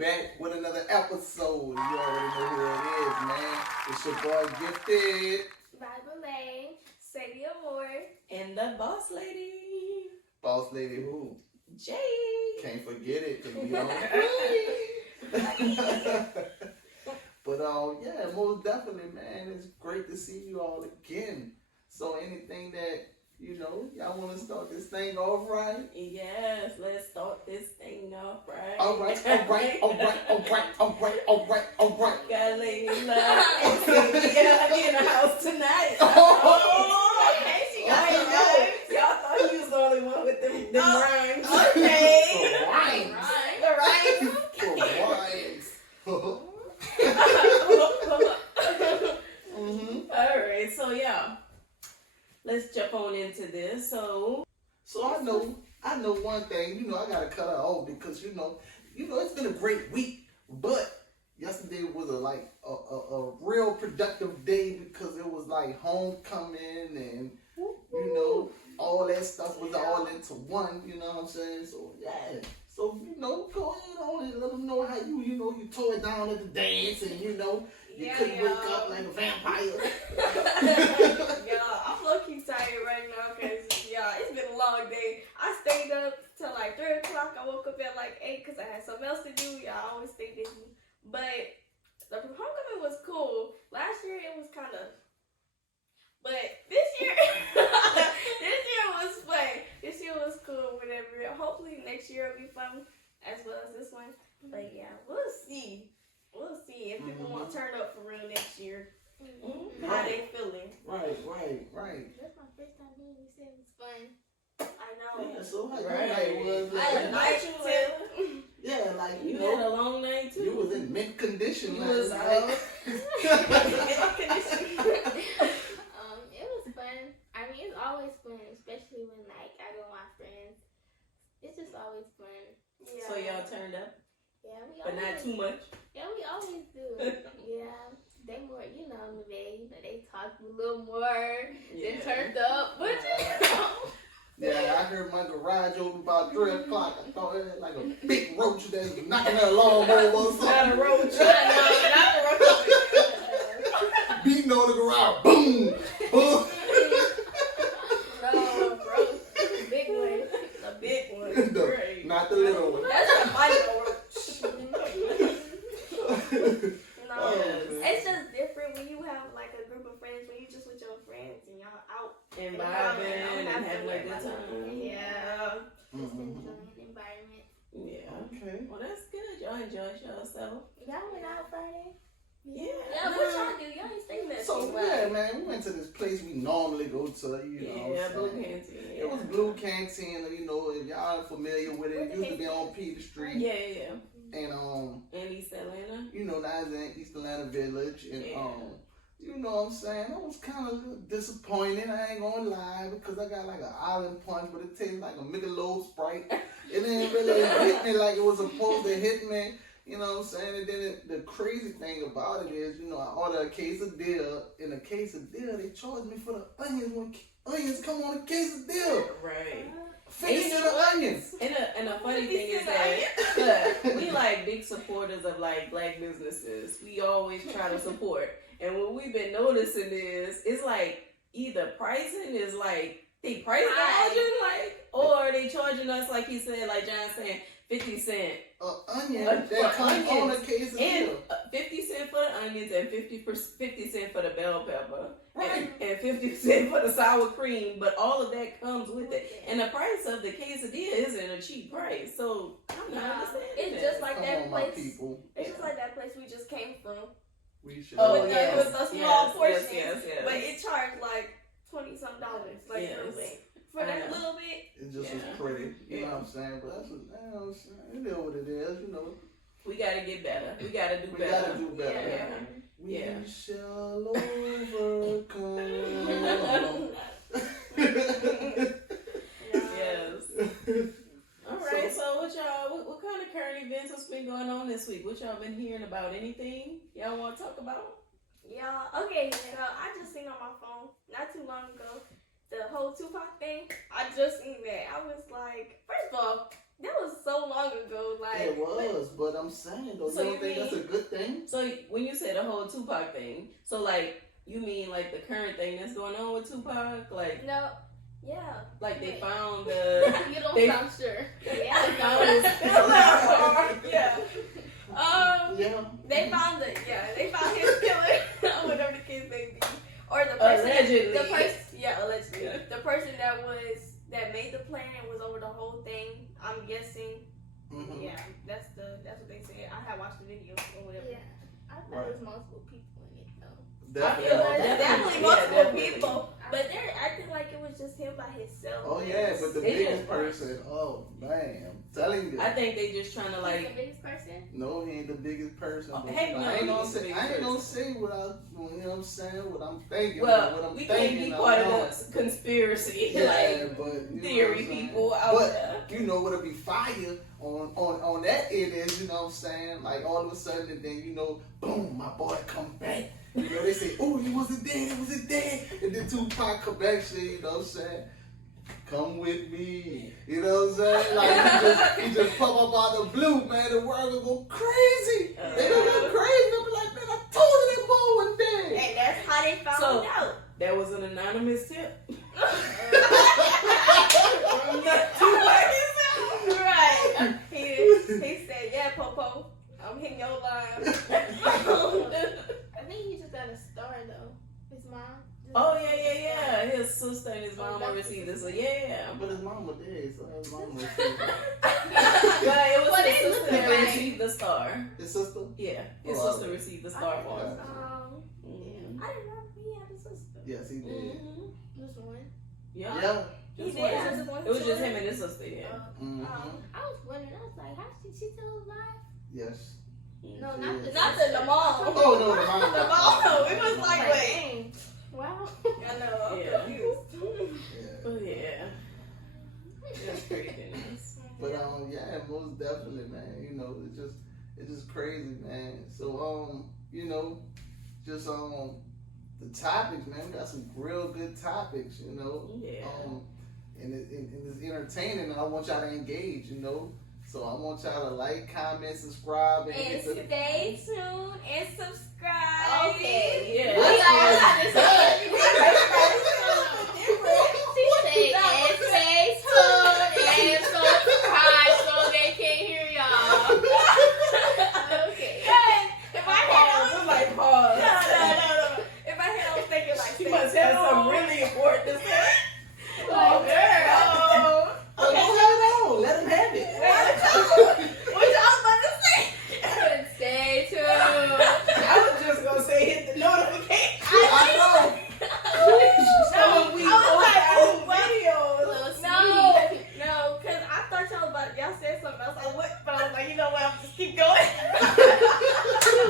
back with another episode. You already know who it is, man. It's your boy Giphted. Bible Lane, Sadie Award, and the boss lady. Boss lady who? Jay. Can't forget it because we on But yeah, most definitely, man. It's great to see you all again. So anything that, y'all want to start this thing off right? Yes, let's start this thing off right. All right. Got ladies love and Cynthia in the house tonight. okay, she got I know. Y'all thought you was the only one with them rhymes. Okay. All right, so yeah, let's jump on into this. So I know one thing. I gotta cut her off because it's been a great week, but yesterday was a real productive day because it was like homecoming and all that stuff was all into one. You know what I'm saying? So yeah. So, go ahead on and let them know how you tore it down at the dance and, you couldn't wake up like a vampire. I'm low-key tired right now because, it's been a long day. I stayed up till like 3 o'clock. I woke up at like 8 because I had something else to do. I always stay busy. But the homecoming was cool. Last year it was kind of... But this year, this year was fun. This year was cool, whatever. Hopefully next year will be fun as well as this one. But yeah, we'll see. We'll see if people want to turn up for real next year. How they feeling? Right. That's my first time being. You said it was fun. I know. Yeah, so how right. your night was? I had a night too. Yeah, like you had a long night too. You was in mint condition. You was out. Mint condition. It was fun. I mean, it's always fun, especially when like I go with my friends. It's just always fun. Yeah. So y'all turned up? Yeah, we but always, not too much? Yeah, we always do. Yeah. They more, they talk a little more. They turned up. But Yeah, I heard my garage open about 3 o'clock. I thought it was like a big roach that was knocking that lawn over or something. Not a roach. Not a roach. Beating on the garage. Boom! Boom! No, bro. The big one. The big one. Great. Not the little one. That's a mighty roach. No, it's just different when you have like a group of friends, when you just with your friends and y'all out And vibing and having a good time. Yeah. Just enjoying the environment. Yeah. Okay. Well, that's good. Y'all enjoyed yourself. Y'all went out Friday? Yeah. Yeah, what y'all do? Y'all ain't staying there. So, yeah, man, we went to this place we normally go to, Yeah, Blue Canteen. It was Blue Canteen, if y'all are familiar with it. It used to be on Peter Street. Yeah. And, in East Atlanta. now it's in East Atlanta Village. And, you know what I'm saying? I was kind of disappointed. I ain't gonna lie because I got like an island punch, but it tastes like a Michelob Sprite. It didn't really hit me like it was supposed to hit me. You know what I'm saying? And then the crazy thing about it is, I ordered a quesadilla. In a quesadilla, they charged me for the onions when onions come on a quesadilla. Right. 50 cents of onions. And the funny thing is that we like big supporters of like black businesses. We always try to support. And what we've been noticing is it's like either pricing is like they price gouging or they charging us like he said, like John saying, 50 cents. Onion that comes on a quesadilla. And 50 cents for the onions and 50 cents for the bell pepper. Right. And 50 cents for the sour cream. But all of that comes with it. And the price of the quesadilla isn't a cheap price. So I'm not understanding It's just like that place. It's just like that place we just came from. We should. Oh, with yes. the small portions. Yes. But it charged like $20-something. Like for that little bit. It just was pretty. You know what I'm saying? But that's what I'm saying. It is what it is, We gotta get better. We gotta do better. We gotta do better. Yeah. We shall overcome. Yes. Alright, so what kind of current events has been going on this week? What y'all been hearing about? Anything y'all want to talk about? Yeah, okay, I just seen on my phone not too long ago the whole Tupac thing. I just seen that. I was like, first of all, That was so long ago. Like It was, but I'm saying though, So you you don't think mean- that's a good thing? So when you said the whole Tupac thing, so like you mean like the current thing that's going on with Tupac, like No. Yeah. like they Wait. found the You don't They- sound sure. they Yeah. found his Yeah. Yeah. They found his killer, whatever the case may be, or the person. Allegedly. The person, allegedly. Yeah. The person that made the plan and was over the whole thing. I'm guessing. Mhm. Yeah, that's what they said. I had watched the video or whatever. Yeah. I thought it was multiple people in it though. I feel like Definitely Yeah, multiple definitely. people, but they're acting like it was just him by himself. Oh yeah, but the They biggest just- person, oh man, I'm telling you. I think they just trying to Who's like the biggest person? No, he ain't the biggest person. Oh, But heck you know, no, I ain't he gonna is the say. biggest I ain't gonna person. say what I, you know what I'm saying, what I'm thinking. well, what I'm we thinking. can't be I part know. of the conspiracy Yeah, like but you know theory what I'm saying? people out But there. you know what'll be fire on that end is, you know what I'm saying? Like all of a sudden, and then you know, boom, my boy come back. You know, they say, oh, he wasn't dead. And then Tupac come back, say, you know what I'm saying? Come with me. You know what I'm saying? Like he just pop up out of the blue, man. The world will go crazy. They gonna go crazy. They'll be like, man, I told you that boy was dead. And that's how they found So- out. That was an anonymous tip. Right. He said, yeah, Popo, I'm hitting your line. I think he just got a star though. His mom. just Oh got a yeah. His sister and his mom received this. So yeah. But his mama dead, so his mama was But it was Well, his they sister look that alike. received the star. his sister. Yeah, his Oh, sister received the star for him. Mhm. I didn't know he had a sister. Yes, he did. Mhm. Just one. Yeah. Yeah. He Just did one. have one It was just children. him and his sister. Yeah. Mm-hmm. I was wondering. I was like, how she still alive? Yes. No, She not is. the Not sister. the mom. Oh no, the mom. The mom. It was I like, was wait. dang. Wow. I know. I'm Yeah. confused. Yeah. Oh yeah. That's craziness. But yeah, most definitely, man. You know, it's just crazy, man. So you know, just the topics, man. We got some real good topics, you know. Yeah. And it's entertaining, and I want y'all to engage, you know. So I want y'all to like, comment, subscribe, and And hit the stay tuned and subscribe. Okay. Yeah. What? She said, and stay tuned and subscribe so they can hear y'all. Okay. If I had on, Like pause. no. If I had on thinking like, She stay must have tuned. something really important to say. Oh, girl. Oh, hold on, let him have it. What y'all about to say? Stay tuned. I was just gonna say hit the notification. I know. So when we I was post like, our oh, what? videos. No, because I thought y'all said something else. But I was like, you know what? I'm just keep going.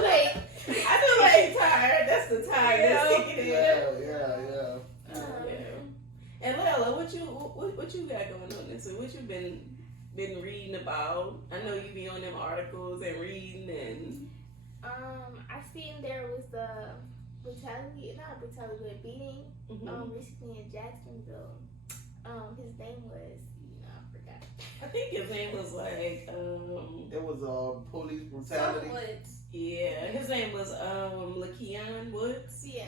Wait. I feel like tired. That's the time. That's kicking in. Yeah. And Layla, what you got going on this week? What you been reading about? I know you be on them articles and reading and I seen there was the brutality, not brutality, but beating recently in Jacksonville. His name was, I forgot. I think his name was like It was police brutality. yeah, his name was Lakeon Woods. Yeah.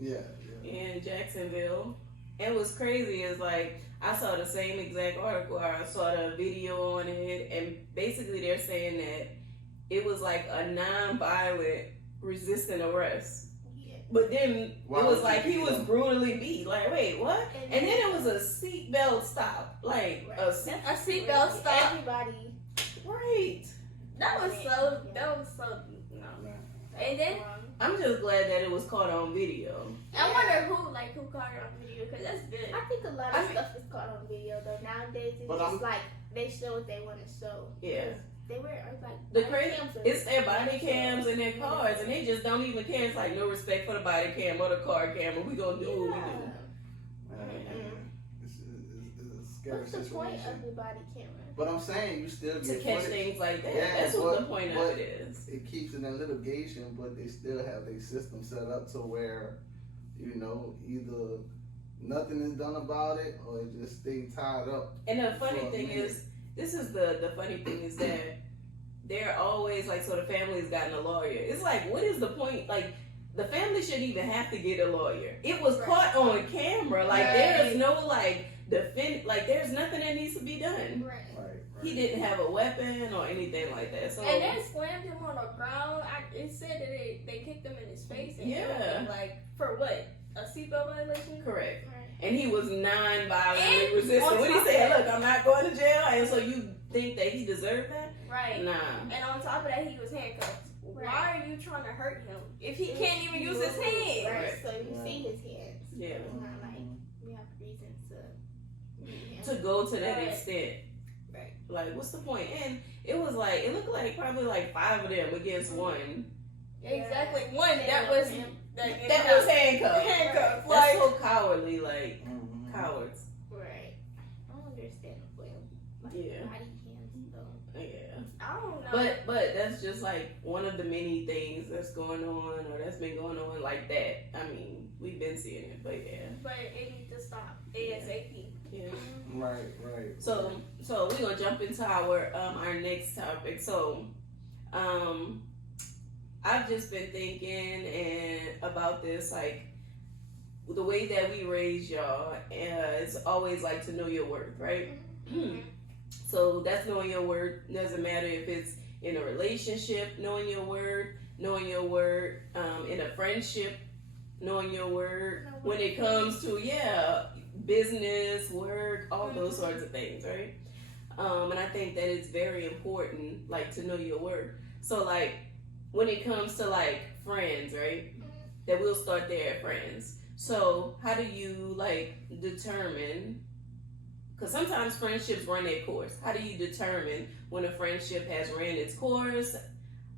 Yeah. In Jacksonville. And what's crazy is like I saw the same exact article. I saw the video on it, and basically they're saying that it was like a non-violent resisting arrest. Yeah. But then Why it was would like you he beat was him? brutally beat. Like, wait, what? And then it was a seatbelt stop. Like a seat. A seatbelt stop. Everybody. Right. That was so no. And then I'm just glad that it was caught on video. I wonder who caught it on video because that's good. I think a lot of stuff is caught on video though. Nowadays it's But just like they show what they want to show. Yeah. They wear like The body crazy, cams or- it's their body cams and their cars, and they just don't even care. It's like no respect for the body cam or the car camera. We gonna do what we do. It's a scary What's the point situation. of the body camera? But I'm saying you still To get catch footage. things like that. Yeah, That's what but- the point but- of it is. It keeps it in litigation, but they still have a system set up to where, you know, either nothing is done about it or it just stay tied up. And the funny for a thing minute. is, this is the funny thing is that they're always like, so the family's gotten a lawyer. It's like, what is the point? Like, the family shouldn't even have to get a lawyer. It was caught on camera. Like, there's no like like there's nothing that needs to be done. Right. He didn't have a weapon or anything like that. So and they slammed him on the ground. It said that they kicked him in his face. And Yeah. like, for what? A seatbelt violation? correct. Right. And he was non-violently And resistant. on When he top said, of "Look, I'm not going to jail," and so you think that he deserved that? Right. Nah. And on top of that, he was handcuffed. Right. Why are you trying to hurt him if he can't even use his hands? Right. So you see his hands. Yeah. It's not like we have reason to beat him. To go to that Right. extent. Right. Like, what's the point? And it was like, it looked like probably like 5 of them against one. Exactly. One that was That was handcuffed. handcuffed. That's Like, so cowardly, like, Mhm. cowards. Right. I don't understand the way like Yeah. body cams though. Yeah. I don't know. But that's just like one of the many things that's going on or that's been going on like that. I mean, we've been seeing it, but yeah. But it needs to stop ASAP. Yeah. Right. So we're gonna jump into our next topic. So I've just been thinking and about this, like the way that we raise y'all is always like to know your worth, right? So that's knowing your worth. Doesn't matter if it's in a relationship, knowing your worth in a friendship, knowing your worth. When it comes to business, work, all those sorts of things, right? And I think that it's very important, like, to know your worth. So, like, when it comes to, like, friends, right? That we'll start there at friends. So, how do you, like, determine, because sometimes friendships run their course. How do you determine when a friendship has ran its course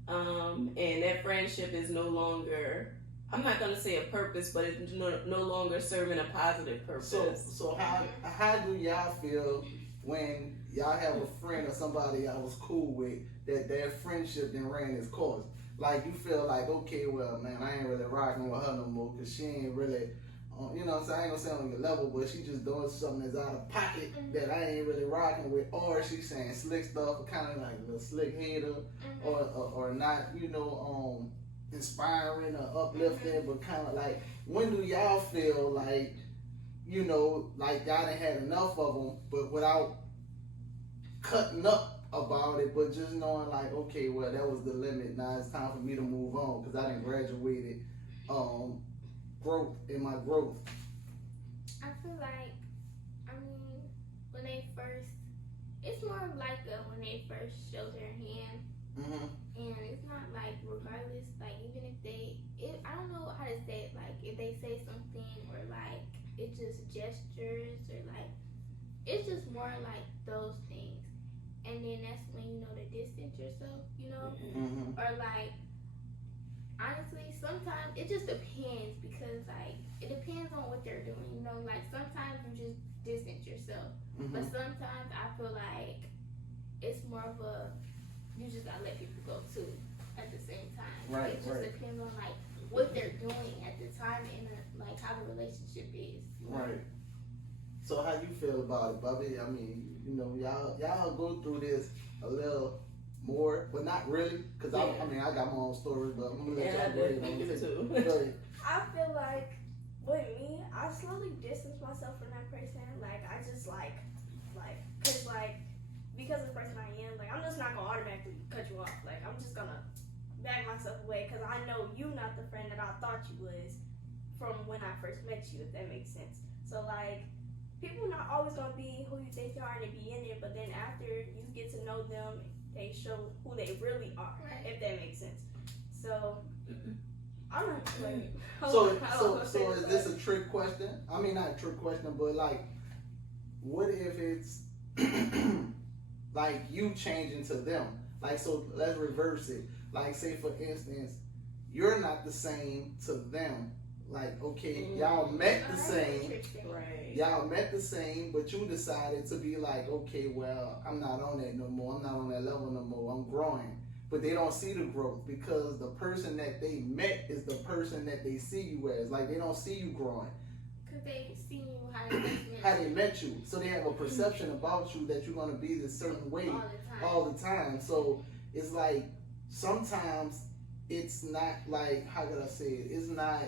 and that friendship is no longer, I'm not going to say a purpose, but it's no longer serving a positive purpose? So how do y'all feel when y'all have a friend or somebody y'all was cool with that their friendship then ran its course? Like, you feel like, okay, well, man, I ain't really rocking with her no more because she ain't really, you know what I'm saying? I ain't gonna say on your level, but she just doing something that's out of pocket that I ain't really rocking with, or she saying slick stuff, kind of like a little slick hater, or not, you know, inspiring or uplifting, but kind of like, when do y'all feel like, you know, like y'all done had enough of them, but without cutting up about it, but just knowing like, okay, well, that was the limit. Now it's time for me to move on because I done graduated growth in my growth. I feel like, I mean, when they first, it's more of like when they first show their hand, and it's not like regardless, like even if I don't know how to say it, like if they say something or like it's just gestures or like it's just more like those things, and then that's when you know to distance yourself, you know, or like honestly sometimes it just depends because like it depends on what they're doing, you know, like sometimes you just distance yourself, but sometimes I feel like it's more of a you just gotta let people go too at the same time. Right, it just depends on like what they're doing at the time and like how the relationship is. Right. So how you feel about it, Bobby? I mean, you know, y'all go through this a little more, but not really, because I mean, I got my own story, but I'm gonna let y'all go ahead on it too. I feel like with me, I slowly distance myself from that person. Like, I just because of the person I am, like, I'm just not gonna automatically cut you off. Like, I'm just gonna back myself away because I know you not the friend that I thought you was from when I first met you, if that makes sense. So, like, people not always gonna be who you think they are and they be in there, but then after you get to know them, they show who they really are, if that makes sense. So, I'm not like, so is this a trick question? I mean, not a trick question, but like, what if it's like you changing to them? Like, so let's reverse it. Like, say for instance, you're not the same to them. Like, okay, y'all met the same. Right. Y'all met the same, but you decided to be like, okay, well, I'm not on that no more. I'm not on that level no more. I'm growing. But they don't see the growth because the person that they met is the person that they see you as. Like, they don't see you growing. Because they see you how they met you. how they met you. So they have a perception about you that you're gonna be this certain way all the time. So it's like sometimes it's not like, how could I say it? It's not.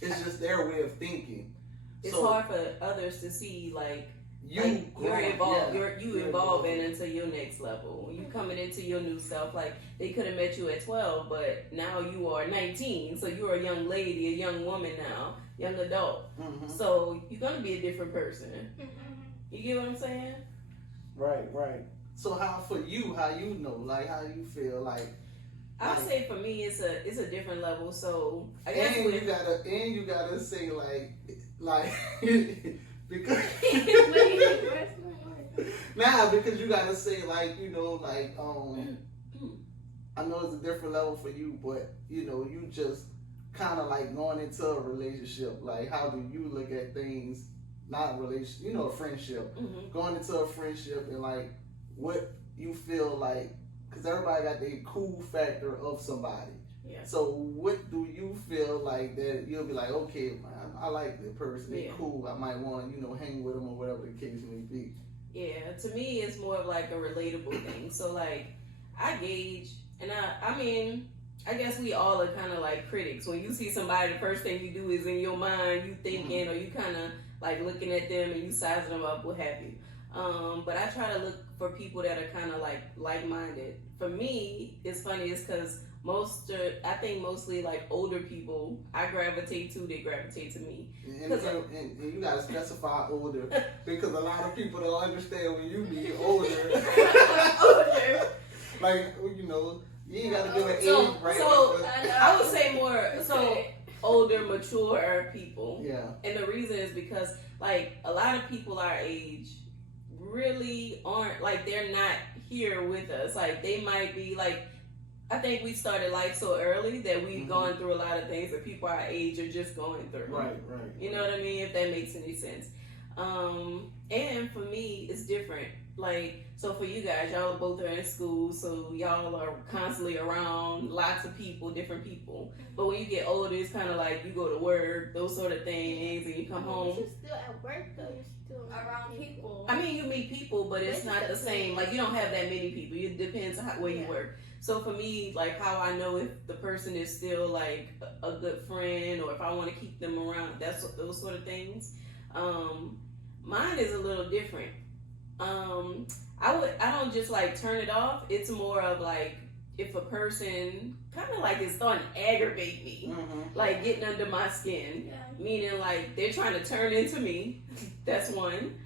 It's just their way of thinking. It's so, hard for others to see like you're involved. You're evolving into your next level. You coming into your new self. Like they could have met you at 12, but now you are 19. So you're a young lady, a young woman now, young adult. Mm-hmm. So you're gonna be a different person. You get what I'm saying? Right. So how for you? How you know? Like how you feel? Like I'd say for me, it's a different level. So I guess and you gotta say like because because you gotta say like I know it's a different level for you, but you just kind of like going into a relationship. Like how do you look at things? Not a relationship, a friendship. Mm-hmm. Going into a friendship and like what you feel like, because everybody got the cool factor of somebody. Yeah. So what do you feel like that you'll be like, okay, man, I like this person, they cool, I might want to, hang with them or whatever the case may be. Yeah, to me it's more of like a relatable thing. So like I gauge, and I mean, I guess we all are kind of like critics. When you see somebody, the first thing you do is in your mind, you thinking, or you kind of like looking at them and you sizing them up, what have you. But I try to look for people that are kind of like-minded. For me, it's funny, it's because I think mostly like older people I gravitate to, they gravitate to me. And you gotta specify older, because a lot of people don't understand when you mean older. Older. Like, you ain't gotta give an age, right? So I would say more, older, mature people. Yeah. And the reason is because like a lot of people our age really aren't, like, they're not here with us. Like they might be like, I think we started life so early that we've gone through a lot of things that people our age are just going through. Right. You know what I mean? If that makes any sense. And for me, it's different. Like, so for you guys, y'all both are in school, so y'all are constantly around lots of people, different people. But when you get older, it's kind of like you go to work, those sort of things, and you come home. You're still at work though. You're still around people. I mean, you meet people, but it's not the same. Like, you don't have that many people. It depends on where you work. So for me, like, how I know if the person is still like a good friend, or if I want to keep them around, those sort of things. Mine is a little different. I don't just like turn it off. It's more of like, if a person kind of like is starting to aggravate me, like getting under my skin, meaning like they're trying to turn into me. That's one.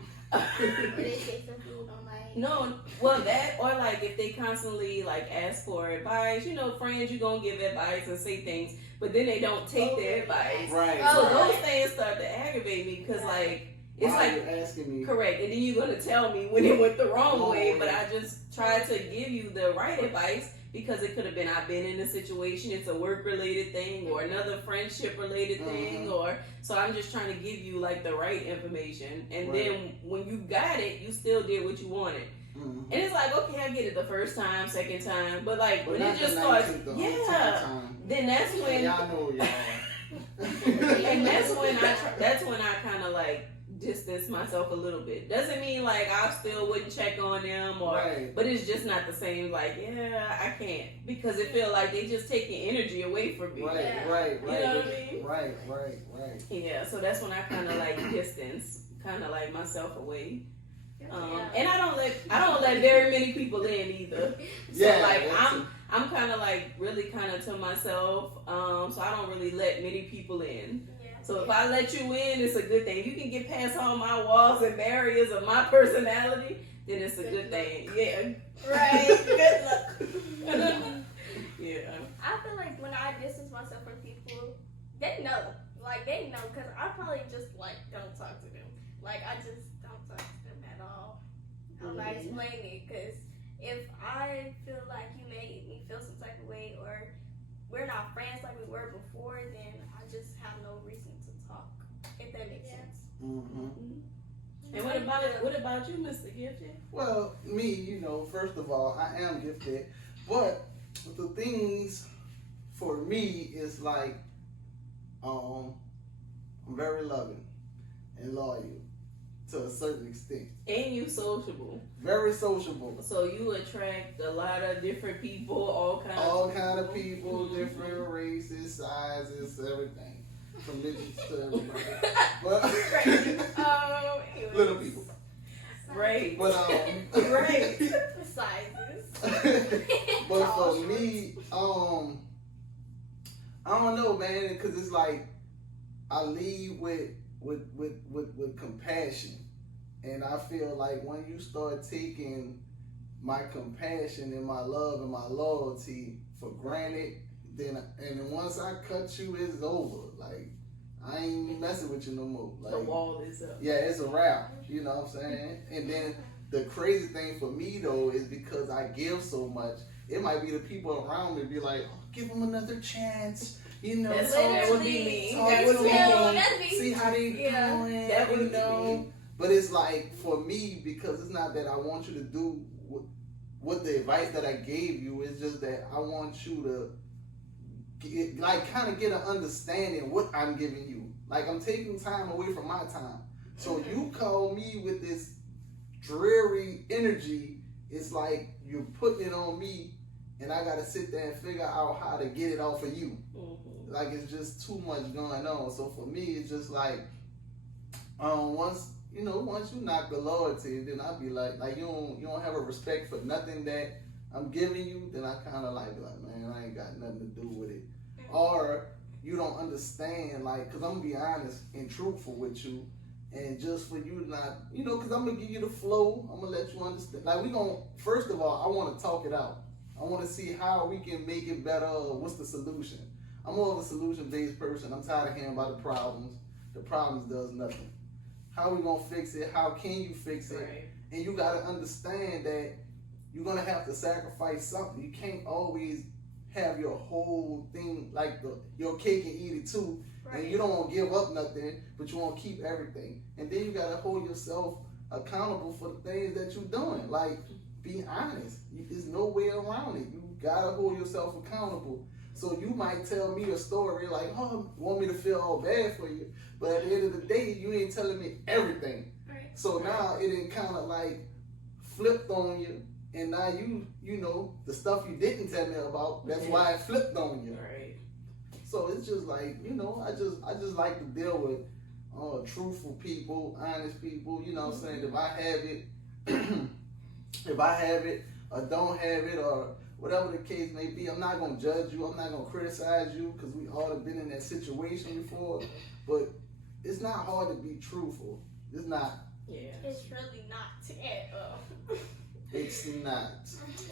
No, well, that, or like if they constantly like ask for advice, friends, you're gonna give advice and say things, but then they don't take the advice. Right. So those things start to aggravate me, because like, it's why like, you're asking me. Correct, and then you're gonna tell me when it went the wrong way, but I just tried to give you the right advice, because it could have been, I've been in a situation, it's a work related thing or another friendship related thing, or so I'm just trying to give you like the right information, and then when you got it, you still did what you wanted. And it's like, okay, I get it the first time, second time, but like when it just starts, then that's when y'all know y'all. and that's when I kind of like distance myself a little bit. Doesn't mean like I still wouldn't check on them, but it's just not the same. Like, I can't, because it feel like they just taking energy away from me. Right. You know what I mean? Right. Yeah, so that's when I kind of like distance, kind of like myself away. And I don't let very many people in either. So like I'm kind of like really kind of to myself. So I don't really let many people in. So if I let you in, it's a good thing. If you can get past all my walls and barriers of my personality, then it's a good thing. Yeah. Right. Good luck. Yeah. I feel like when I distance myself from people, they know. Like, they know, because I probably just, like, don't talk to them. Like, I just don't talk to them at all. I'm not explaining it, because if I feel like you made me feel some type of way, or we're not friends like we were before, then I just have no reason to talk, if that makes sense. And what about you, Mr. Giphted? Well, me, first of all, I am gifted, but the things for me is like, hold I'm very loving and loyal to a certain extent. And you sociable. Very sociable. So you attract a lot of different people, all kinds of people, different races, sizes, everything. From midgets to everybody. But Anyway. little people. Right. But Right. Sizes. but for me, I don't know, man, because it's like I lead with compassion, and I feel like when you start taking my compassion and my love and my loyalty for granted, then once I cut you, it's over. Like I ain't messing with you no more. Like The wall is up. yeah, it's a wrap. You know what I'm saying? And then the crazy thing for me though is because I give so much, it might be the people around me be like, oh, give them another chance. You know, That would be me. talk with them, see how they doing. That would you know. be. But it's like for me, because it's not that I want you to do what the advice that I gave you. It's just that I want you to kind of get an understanding what I'm giving you. Like I'm taking time away from my time. So you call me with this dreary energy. It's like you're putting it on me, and I gotta sit there and figure out how to get it off of you. Mm-hmm. Like it's just too much going on. So for me, it's just like once you knock the loyalty, then I'll be like you don't have a respect for nothing that I'm giving you, then I kind of like man, I ain't got nothing to do with it. Or you don't understand, like, because I'm going to be honest and truthful with you, and just for you not, because I'm going to give you the flow, I'm going to let you understand. Like, first of all, I want to talk it out. I want to see how we can make it better, what's the solution. I'm more of a solution-based person. I'm tired of hearing about the problems. The problems does nothing. How we going to fix it? How can you fix it? Right. And you got to understand that you're going to have to sacrifice something. You can't always have your whole thing, like your cake and eat it too. Right. And you don't want to give up nothing, but you want to keep everything. And then you got to hold yourself accountable for the things that you're doing. Like, be honest. There's no way around it. You got to hold yourself accountable. So you might tell me a story like, oh, want me to feel all bad for you. But at the end of the day, you ain't telling me everything. Right. So now it ain't kind of like flipped on you. And now the stuff you didn't tell me about, that's why it flipped on you. Right. So it's just like, I just like to deal with truthful people, honest people, you know what I'm saying? If I have it or don't have it or whatever the case may be, I'm not going to judge you, I'm not going to criticize you, because we all have been in that situation before. But it's not hard to be truthful. It's not. Yeah. It's really not at all. It's not.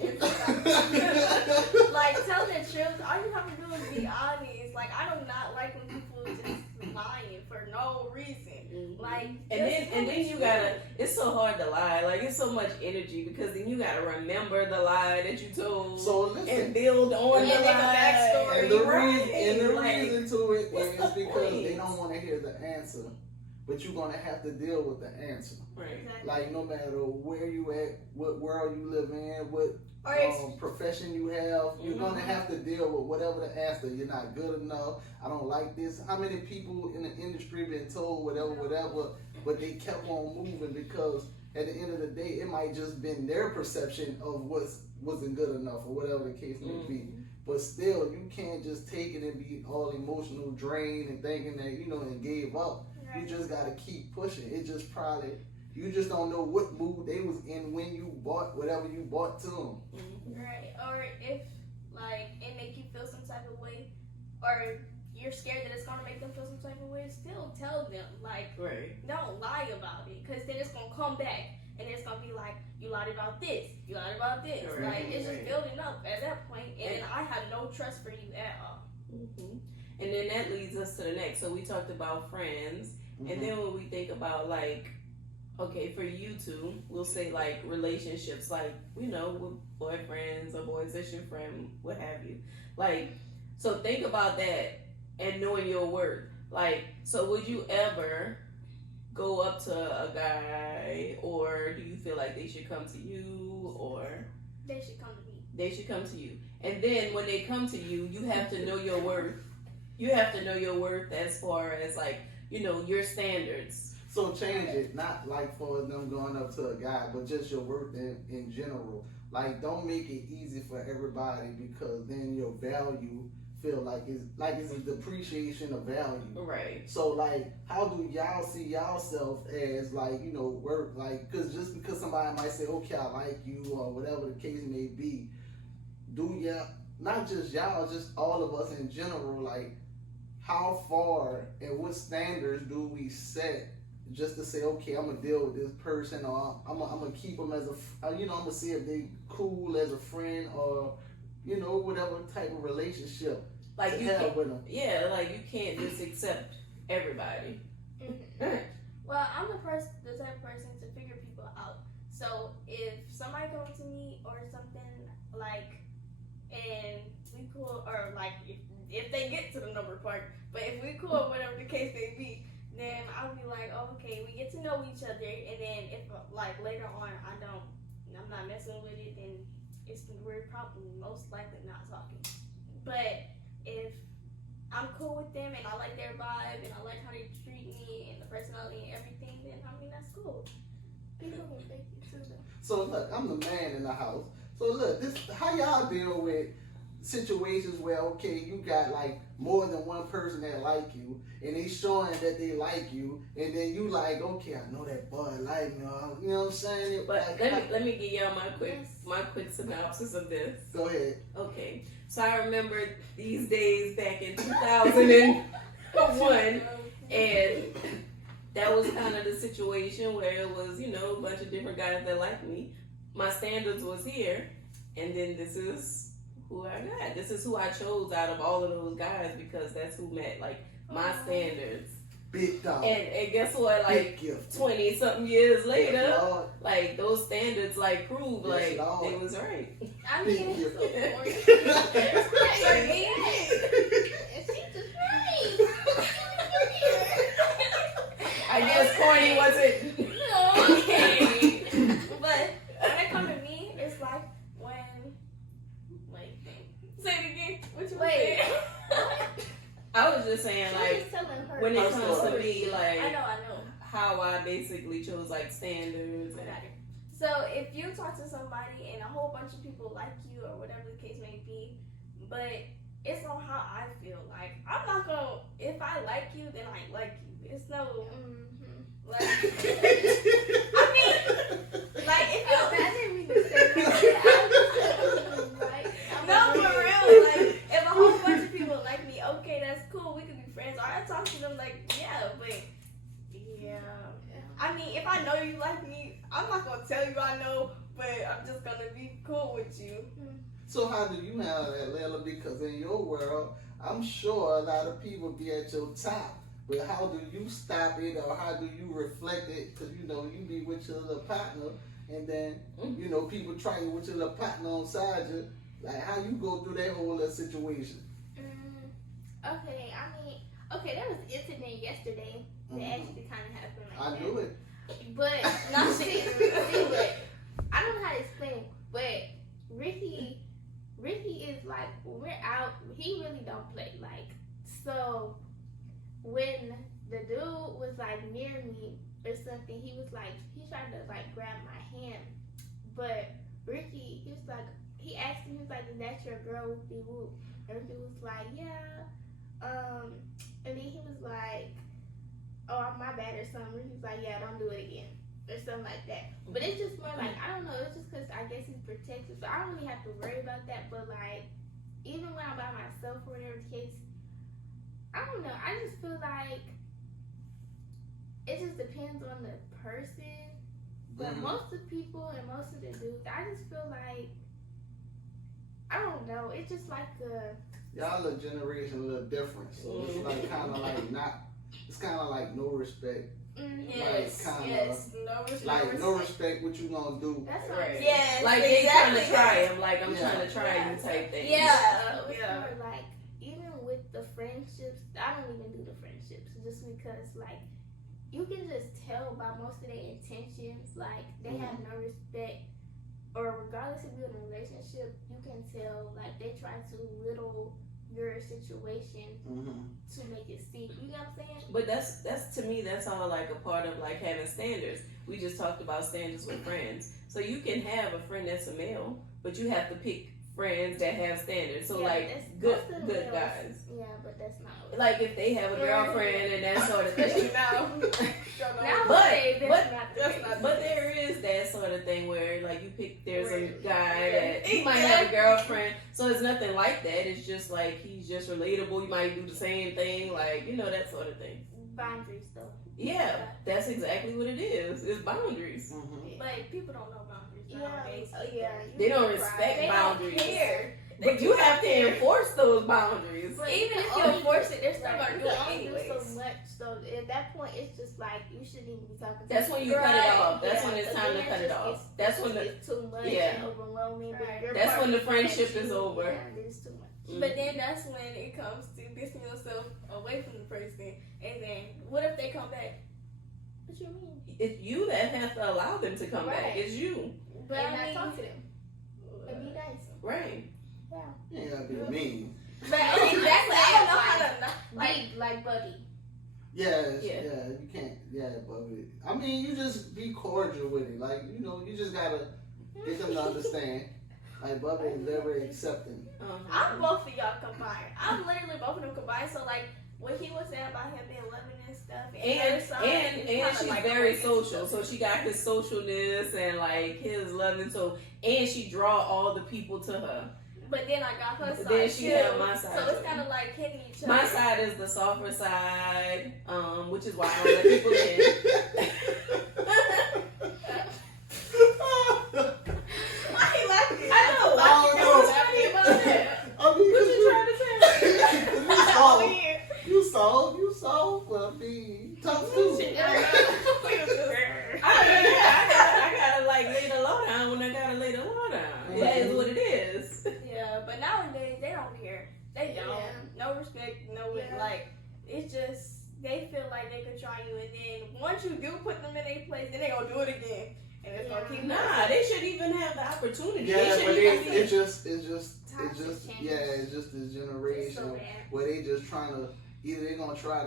It's not. Like, tell the truth. All you have to do is be honest. Like, I do not like when people just lying for no reason. Mm-hmm. Like, and then you gotta. It's so hard to lie. Like, it's so much energy because then you gotta remember the lie that you told. So listen, and build on the lie. And the reason to it is because they don't want to hear the answer. But you're gonna have to deal with the answer. Right. Exactly. Like no matter where you at, what world you live in, what profession you have, you're gonna have to deal with whatever the answer. You're not good enough. I don't like this. How many people in the industry been told whatever, but they kept on moving because at the end of the day, it might just been their perception of wasn't good enough or whatever the case may be. But still, you can't just take it and be all emotional drained and thinking that and gave up. You just gotta keep pushing. It just you just don't know what mood they was in when you bought whatever you bought to them. Right. Or if it make you feel some type of way, or you're scared that it's gonna make them feel some type of way, still tell them. Don't lie about it, because then it's gonna come back and it's gonna be like, you lied about this, you lied about this. Right. It's just building up at that point, and I have no trust for you at all. Mm-hmm. And then that leads us to the next. So we talked about friends. And then when we think about okay, for you two, we'll say relationships, with boyfriends or boys that's your friend, what have you. So think about that and knowing your worth. So would you ever go up to a guy, or do you feel like they should come to you, or? They should come to me. They should come to you. And then when they come to you, you have to know your worth. You have to know your worth as far as your standards. So change it, not like for them going up to a guy, but just your work in general. Like, don't make it easy for everybody, because then your value feel like it's a depreciation of value. Right. So like, how do y'all see yourself as like, work, like, cause just because somebody might say, okay, I like you, or whatever the case may be, do y'all, not just y'all, just all of us in general, like, how far and what standards do we set just to say, okay, I'm gonna deal with this person, or I'm gonna keep them as a, I'm gonna see if they cool as a friend, or whatever type of relationship Like to you have can't, with them. yeah, like you can't just accept everybody. Well, I'm the type of person to figure people out. So if somebody comes to me or something like, and we cool, or like if they get to the number part, but if we cool, whatever the case may be, then I'll be like, oh, okay, we get to know each other, and then if like later on I'm not messing with it, then we're probably most likely not talking. But if I'm cool with them and I like their vibe and I like how they treat me and the personality and everything, then I mean that's cool. People can fake it too though. So look, I'm the man in the house. So look, this how y'all deal with situations where, okay, you got like more than one person that like you, and they showing that they like you, and then you like, okay, I know that boy like me, you know what I'm saying? But like, let me give y'all my quick synopsis of this. Go ahead. Okay, so I remember these days back in 2001, and that was kind of the situation where it was, a bunch of different guys that liked me. My standards was here, and then this is who I got. This is who I chose out of all of those guys, because that's who met like my standards. Big dog. And guess what? Like big gift. 20 something years later, Yes, like those standards like prove Yes, like Lord. they was right. I Big mean, gift. so boring. And she just right. I guess corny wasn't. No. Okay. But when it comes to me, it's like say it again. What you Wait. saying? I was just saying She like was telling her. when it Her comes to story. me like I know. how I basically chose like standards. I got it. So if you talk to somebody and a whole bunch of people like you or whatever the case may be, but it's on how I feel. Like I'm not gonna, if I like you, then I like you. It's no like I mean like if you I didn't mean to say that. no for real, like if a whole bunch of people like me, okay, that's cool, we can be friends. Or I talk to them like, yeah, but yeah. I mean, if I know you like me, I'm not gonna tell you I know, but I'm just gonna be cool with you. So how do you handle that, Layla? Because in your world, I'm sure a lot of people be at your top. But how do you stop it, or how do you reflect it? Because you be with your little partner, and then people try you with your little partner on side you. Like, how you go through that whole little situation? Okay, there was an incident yesterday that actually kind of happened like I that. knew it. But no, see, but I don't know how to explain. But Ricky is like, when we're out, he really don't play. Like, so when the dude was like near me or something, he tried to like grab my hand, but Ricky, he asked me, he was like, is that your girl with the whoop? And Ricky was like, yeah. And then he was like, oh, my bad or something. Ricky's like, yeah, don't do it again. Or something like that. But it's just more like, I don't know, it's just because I guess he's protective. So I don't really have to worry about that. But like, even when I'm by myself or whatever the case, I don't know. I just feel like it just depends on the person. But most of the people and most of the dudes, I just feel like, I don't know. It's just like Y'all a generation a little different, so it's like kind of like not. It's kind of like no respect. Yes, Like, kinda, yes, no respect. Like no respect. What you gonna do? that's what Right. I'm saying. Yes, Like they trying to exactly. try him, like I'm Yeah. trying to try you type thing. Yeah. So it's more like, even with the friendships, I don't even do the friendships just because like you can just tell by most of their intentions, like they have no respect, or regardless if you're in a relationship, you can tell like they try to your situation Mm-hmm. to make it stick. You know what I'm saying? But that's to me, that's all like a part of like having standards. We just talked about standards with friends. So you can have a friend that's a male, but you have to pick friends that have standards. So Yeah, like that's- good most of the males- guys. Yeah, but that's not. Like if they have a girlfriend and that sort of thing. Nowadays, that's not the that's case. not- But there is that sort of thing where like you pick there's a Rarely. guy Yeah. that he might have a girlfriend, so it's nothing like that. It's just like he's just relatable. You might do the same thing, like that sort of thing. Boundaries, though. Yeah, that's exactly what it is. It's boundaries. Mm-hmm. But people don't know boundaries Yeah, nowadays. yeah. They don't Right. respect They boundaries. don't care. But you have to enforce those boundaries. But Even you if can you only enforce do- it, they're still right, gonna you do it can only do anyways. so much. So at that point, it's just like you shouldn't even be talking. To That's when you cut it Right. off. That's Yeah, when it's so time to then cut it off. That's when the it's too much yeah. and overwhelming. but Right. your That's when the partner friendship that is you- over. Yeah, it's too much. But then that's when it comes to distancing yourself away from the person. And then what if they come back? What you mean? it's you that has to allow them to come back. Right. It's you, But And I I talk mean- to them and be nice. right? You ain't gotta be mean. But exactly, I don't know how to like. Be like Bubby. Yeah, Yeah. you can't. Yeah, but I mean, you just be cordial with it. Like you just gotta get them to understand. Like Bubba is very accepting. I'm both of y'all combined. I'm literally both of them combined. So like what he was saying about him being loving and stuff, And her side, it's and kinda she's like very crazy social, stuff. so she got his socialness and like his loving. So and she draw all the people to her. But then I got her side Then she too. have my side, So it's too. kind of like hitting each other. My side is the softer side, which is why I don't let people in. Why he laughing? I know. I don't know. What's funny about that? I mean, What you trying to say? you Over soft, here. you soft, but I mean, tough too. I gotta like lay the law down when I gotta lay the law down. It is what it is. Yeah, but nowadays they don't care. They don't. Yeah. No respect. No, Yeah. like it's just they feel like they control you, and then once you do put them in their place, then they gonna do it again, and it's gonna keep. Nah, they should even have the opportunity. Yeah, they but should even it's just this change. generation It's so bad. where they just trying to either they're gonna try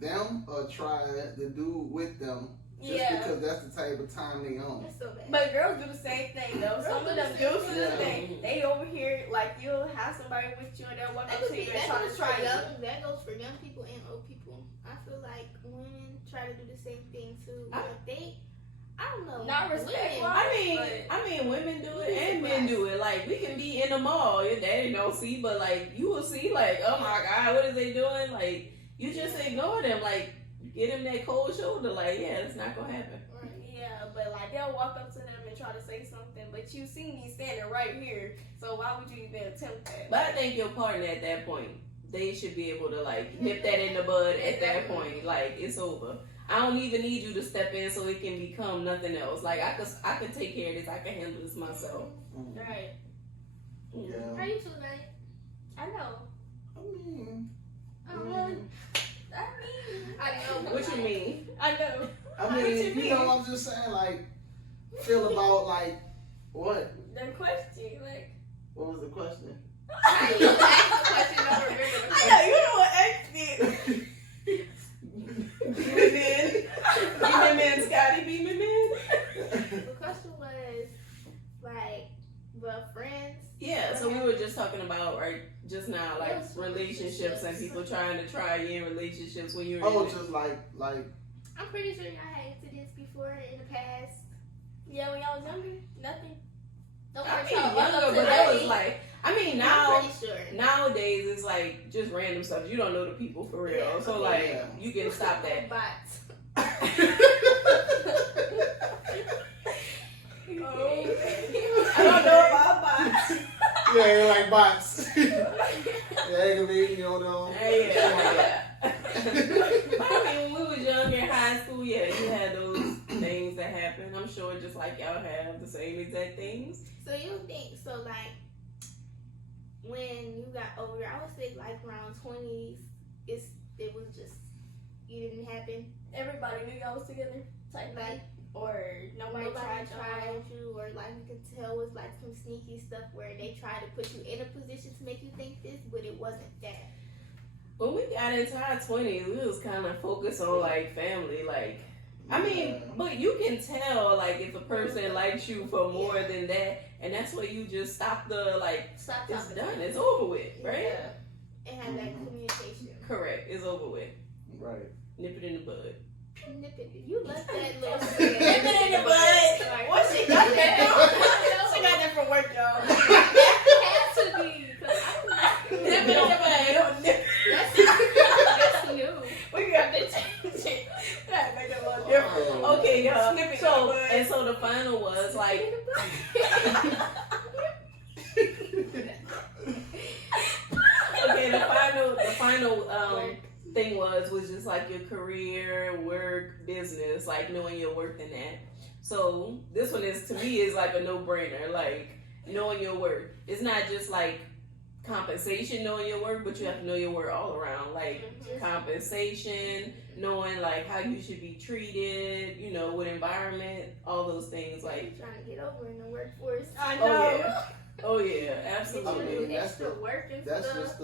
them or try to do with them just Yeah. because that's the type of time they on. It's so bad. But girls do the same thing though. Some of them do the Yeah. thing. They over here like you'll have somebody with you and they'll walk That up goes to you for- and that try goes to for try you. young. That goes for young people and old people. I feel like women try to do the same thing too. But I don't know. Not respectful. Women- I mean, women do it and men do it. Like we can be in the mall, your daddy don't see, but like you will see, like, oh my god, what is they doing? Like you just ignore them, like get them that cold shoulder, like yeah, it's not gonna happen. Yeah, but like they'll walk up to them and try to say something, but you see me standing right here, so why would you even attempt that? But I think your partner at that point, they should be able to like nip that in the bud at that Exactly. point. Like it's over. I don't even need you to step in so it can become nothing else. Like I could take care of this. I can handle this myself. Right. Yeah. How you feel like? I know. I mean, I mean, I know. What you mean? I know. I mean, you know, I'm just saying, like, feel about like what? The question, like, What was the question? I used to ask the question, I don't remember the I question. know you know what X did. Beaming man, beaming man, Scotty, beaming man. The question was like the friends. Yeah, so we were just talking about right just now, like Yes, relationships and people trying to try you in relationships when you're Oh, in it. just like I'm pretty sure y'all had incidents before in the past. Yeah, when y'all was younger, nothing. Don't I worry, mean, y'all younger, up to but that date. was like, I mean, I'm now pretty sure. nowadays it's like just random stuff. You don't know the people for real, Yeah, so okay. like Yeah. you can stop that. Bots. I don't know about bots. yeah, they're like bots. yeah, they can be, you know. Yeah. But I mean, when we was young in high school, yeah, you had those things that happen. I'm sure just like y'all have the same exact things. So you think so? Like when you got older, I would say like around 20s. It was just it didn't happen. Everybody knew y'all was together. Type Like or nobody tried you, or like you can tell it's like some sneaky stuff where they try to put you in a position to make you think this, but it wasn't that. When we got into our 20s, we was kind of focused on like family, like. I mean, but you can tell like if a person likes you for more than that, and that's where you just stop the like. Stop it's talking. done. It's over with, right? Yeah. And have that communication. Correct. It's over with. Right. Nip it in the bud. Nip it. You left that little. Nip it in the bud. What she got that from? She got that from work, y'all. It had to be. Nip it in the bud. That's new. We got to change it. That make it a little different. Okay, y'all. Snip it So in the bud. and so the final was like. Okay, the final thing was just like your career, work, business, like knowing your worth in that. So this one is to me is like a no-brainer, like knowing your worth. It's not just like compensation, knowing your worth, but you have to know your worth all around, like compensation, knowing like how you should be treated, you know, with environment, all those things. Like trying to get over in the workforce. I know. Oh yeah, absolutely. I mean, that's just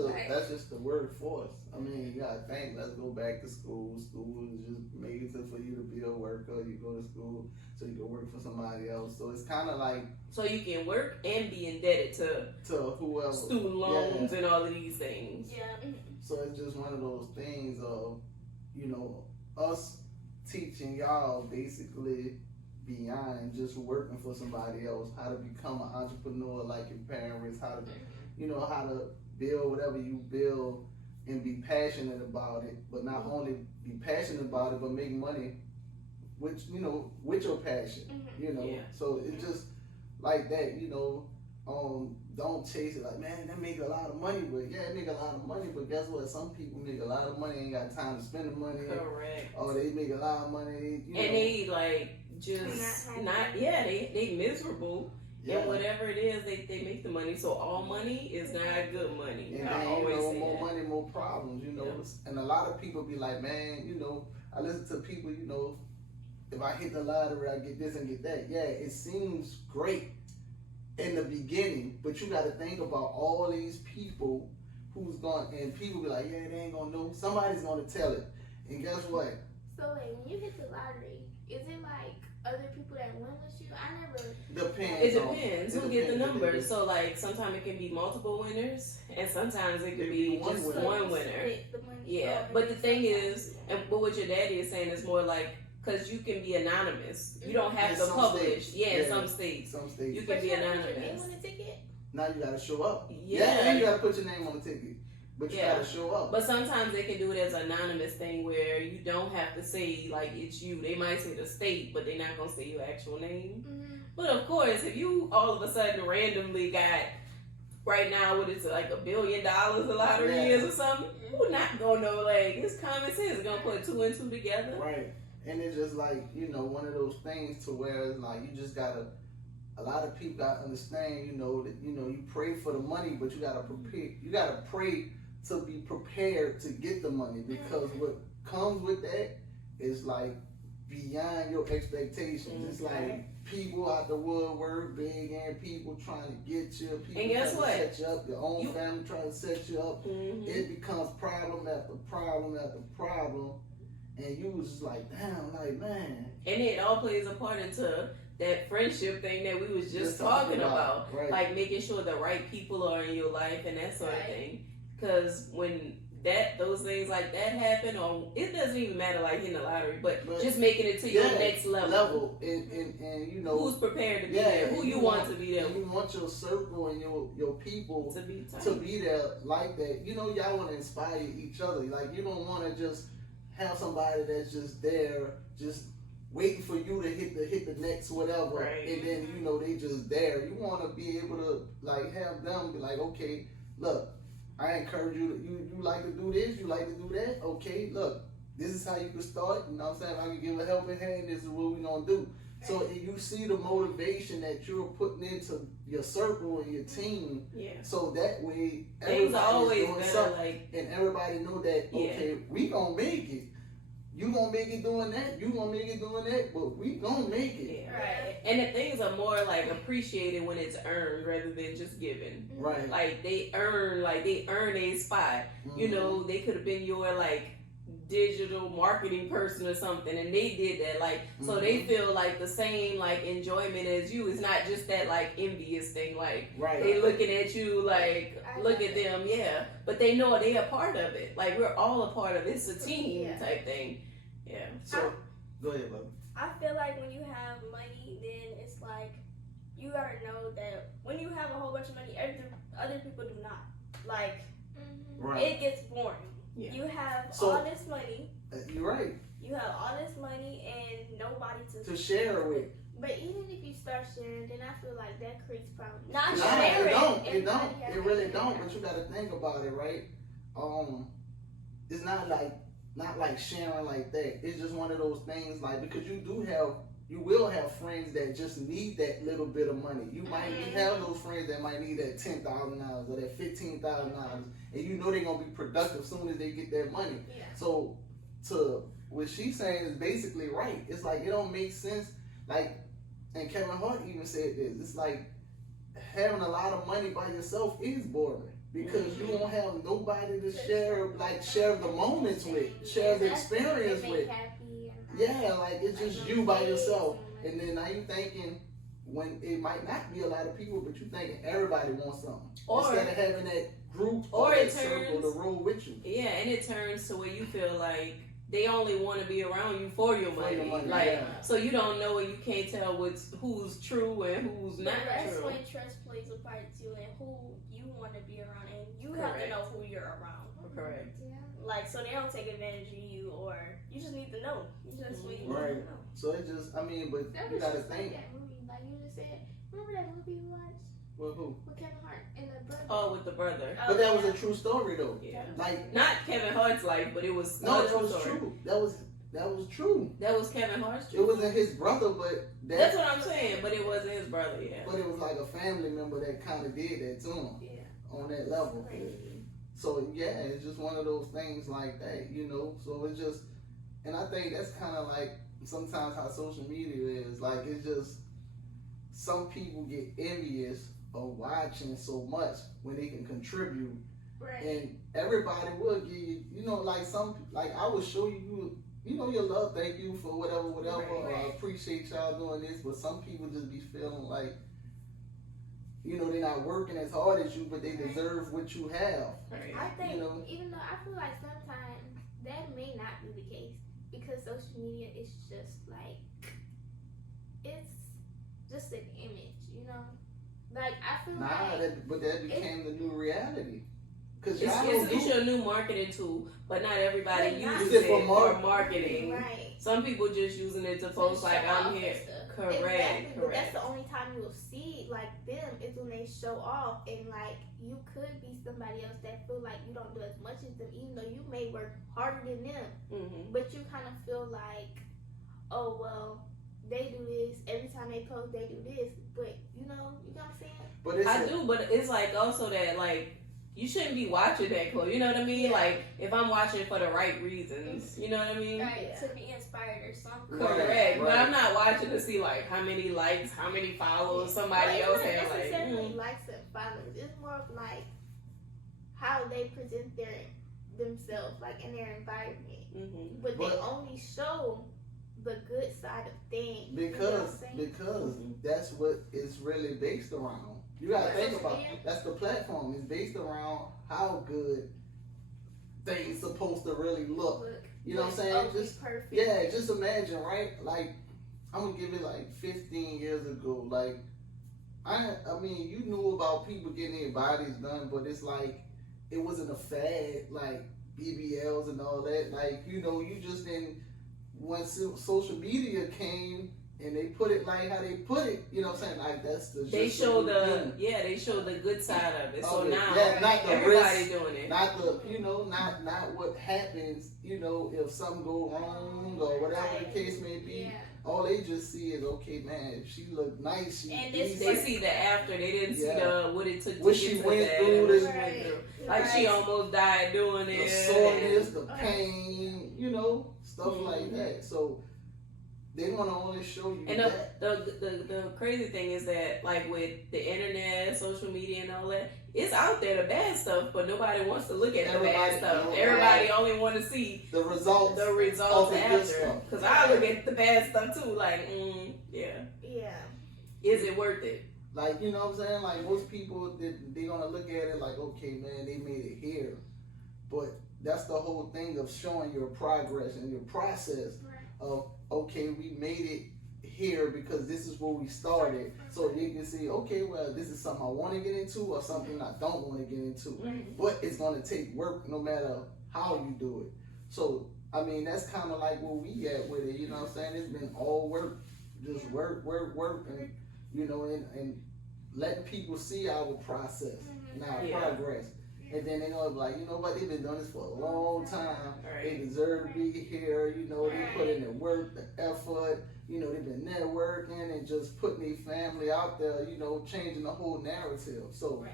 the workforce. I mean, you gotta think. Let's go back to school. School is just made for you to be a worker. You go to school so you can work for somebody else. So it's kind of like so you can work and be indebted to whoever, student loans and all of these things. Yeah. So it's just one of those things of, you know, us teaching y'all basically beyond just working for somebody else, how to become an entrepreneur like your parents, how to, you know, how to build whatever you build and be passionate about it, but not only be passionate about it, but make money with, you know, with your passion, you know. Yeah. So it's just like that, you know. Don't chase it like, man, that make a lot of money, but yeah, it make a lot of money, but guess what? Some people make a lot of money, ain't got time to spend the money. Correct. Or they make a lot of money, you know. And they like just they miserable. Yeah. And whatever it is, they make the money. So all money is not good money. And I then, always you know, say more that. money, more problems, you know. Yeah. And a lot of people be like, man, you know, I listen to people, you know, if I hit the lottery, I get this and get that. Yeah, it seems great in the beginning, but you got to think about all these people who's going, and people be like, yeah, they ain't gonna know. Somebody's gonna tell it. And guess what? So like when you hit the lottery, is it like other people that win with you? I never. It depends who get the numbers. So like sometimes it can be multiple winners, and sometimes it could be just one winner. Yeah, but the thing is, but what your daddy is saying is more like, because you can be anonymous. You don't have to publish. In some states. Some states. You can be anonymous. Put your name on the ticket? Now you gotta show up. Yeah. And you gotta put your name on the ticket. But you gotta show up. But sometimes they can do it as an anonymous thing where you don't have to say like it's you. They might say the state, but they're not gonna say your actual name. Mm-hmm. But of course, if you all of a sudden randomly got right now what is it, like $1 billion a lottery is or something, who not gonna know? Like it's common sense. Gonna put two and two together. Right. And it's just like, you know, one of those things to where it's like you just gotta, a lot of people gotta understand, you know, that, you know, you pray for the money, but you gotta prepare, you gotta pray to be prepared to get the money, because what comes with that is like beyond your expectations. It's like people out the woodwork, big and people trying to get you, people and guess trying what? to set you up, your own family trying to set you up. It becomes problem after problem after problem. And you was just like, damn, like, man. And it all plays a part into that friendship thing that we was just talking about. Right. Like making sure the right people are in your life and that sort of thing. Because when those things like that happen, or it doesn't even matter like hitting the lottery, but just making it to your next level. And you know, who's prepared to be there, who you want to be there. And you want your circle and your people to be there like that. You know, y'all want to inspire each other. Like, you don't want to just have somebody that's just there, just waiting for you to hit the next whatever, and then, you know, they just there. You want to be able to like have them be like, okay, look, I encourage you. You like to do this, you like to do that. Okay, look, this is how you can start. You know what I'm saying? If I can give a helping hand, this is what we're gonna do. So if you see the motivation that you're putting into your circle and your team, so that way things are always doing better. something, and everybody know that, okay, we gonna make it. You gonna make it doing that, you gonna make it doing that, but we gonna make it. Yeah. Right. And the things are more like appreciated when it's earned rather than just given. Right. Like they earn a spot. You know, they could have been your like digital marketing person or something, and they did that. Like, so they feel like the same like enjoyment as you. It's not just that like envious thing. Like Right. they looking at you like, look at them, yeah. But they know they a part of it. Like we're all a part of it. It's a team type thing. Yeah. So go ahead, bub. I feel like when you have money, then it's like you gotta know that when you have a whole bunch of money, other people do not. Like Right. it gets boring. Yeah. You have So- all this money. You're right. You have all this money and nobody To share with. But even if you start sharing, then I feel like that creates problems. Not No, sharing. it don't. It Everybody don't. has It really to don't. share. But you gotta think about it, right? It's not like sharing like that. It's just one of those things, like, because you will have friends that just need that little bit of money. You might have those friends that might need that $10,000 or that $15,000, and you know they're gonna be productive as soon as they get that money. Yeah. So, to what she's saying is basically right. It's like it don't make sense. Like, and Kevin Hart even said this. It's like having a lot of money by yourself is boring because you won't have nobody to share the moments with, share the experience with. Yeah, like it's just you by yourself. And then now you thinking when it might not be a lot of people, but you thinking everybody wants something. Or- instead of having that group or or it that circle turns- to roll with you. Yeah, and it turns to where you feel like they only want to be around you for your money. Like, yeah. so you don't know and you can't tell who's true and who's not That's true. when trust plays a part too, and who you want to be around, and you have to Correct. know who you're around. Correct. Yeah. Like, so they don't take advantage of you, or you just need to know. You just need Right. to know. So it just, I mean, but That you was gotta just like think. that movie, like you just said. Remember that movie we watched Well, who? with Kevin Hart and the brother? Oh, with the brother. But that was a true story though. Yeah. Like, Not Kevin Hart's life, but it was no, a that true was story. true. That was true. That was Kevin Hart's It truth. wasn't his brother, but That's what I'm saying, but it wasn't his brother, yeah. but it was like a family member that kind of did that to him Yeah. on that level. So yeah, it's just one of those things like that, you know. So it's just, and I think that's kind of like sometimes how social media is. Like it's just some people get envious of watching so much when they can contribute, Right. and everybody will give you, you know, like I will show you, you know, your love, thank you for whatever, or I appreciate y'all doing this, but some people just be feeling like, you know, they're not working as hard as you, but they deserve what you have. Right. I think, You know? even though I feel like sometimes that may not be the case because social media is just like, it's just an image, you know? Like, I feel like. But that became the new reality. Cause It's, y'all it's, don't it's do, your new marketing tool, but not everybody But not- uses Is it it for for marketing. Right. Some people just using it to post To like show I'm off here. and stuff. Correct, Exactly, but correct. that's the only time you'll see like them is when they show off, and like you could be somebody else that feel like you don't do as much as them, even though you may work harder than them, Mm-hmm. but you kind of feel like, oh well, they do this every time they post, they do this, but you know what I'm saying? but it's I do, but it's like also that like you shouldn't be watching that close. You know what I mean? Yeah. Like if I'm watching for the right reasons, you know what I mean? Right, Yeah. to be inspired or something. Correct. Right, But right. I'm not watching to see like how many likes, how many followers somebody Well, else it's has. not Like, necessarily likes and followers. It's more of like how they present themselves, like in their environment. mm-hmm. But they But- only show the good side of things. You know what I'm because saying? that's what it's really based around. You gotta Right. think about it. That's the platform. It's based around how good things supposed to really look. Look, You know what I'm it's saying? ugly, Just perfect. yeah, just imagine, right? Like I'm gonna give it like 15 years ago. Like I mean, you knew about people getting their bodies done, but it's like it wasn't a fad like BBLs and all that. Like you know, you just didn't. When social media came and they put it like how they put it, you know what I'm saying? Like that's the They just show new the thing. they show the good side of it. So Of it. now Yeah, not the everybody risk. doing it. Not the, you know, not what happens, you know, if something go wrong or whatever the case may be. Yeah. All they just see is, okay, man, if she look nice, she And this They see the after. They didn't see Yeah. the what it took What to she get to went that. through, what the- she went through. Like she Right. almost died doing the it. soreness, the pain, you know, stuff like that. So they want to only show you And that. the crazy thing is that, like, with the internet, social media, and all that, it's out there, the bad stuff, but nobody wants to look at the bad stuff. Everybody only want to see the results of the after. Because I look at the bad stuff too, like, yeah. Is it worth it? Like, you know what I'm saying? Like, most people, they're going to look at it like, okay, man, they made it here. But that's the whole thing of showing your progress and your process of, okay, we made it here because this is where we started. So you can see, okay, well, this is something I want to get into or something I don't want to get into. But it's going to take work no matter how you do it. So, I mean, that's kind of like where we at with it, you know what I'm saying? It's been all work, just work, and, you know, and letting people see our process and our progress. And then they're going to be like, you know what, they've been doing this for a long time. They deserve to be here. You know, they put in the work, the effort. You know, they've been networking and just putting their family out there, you know, changing the whole narrative. So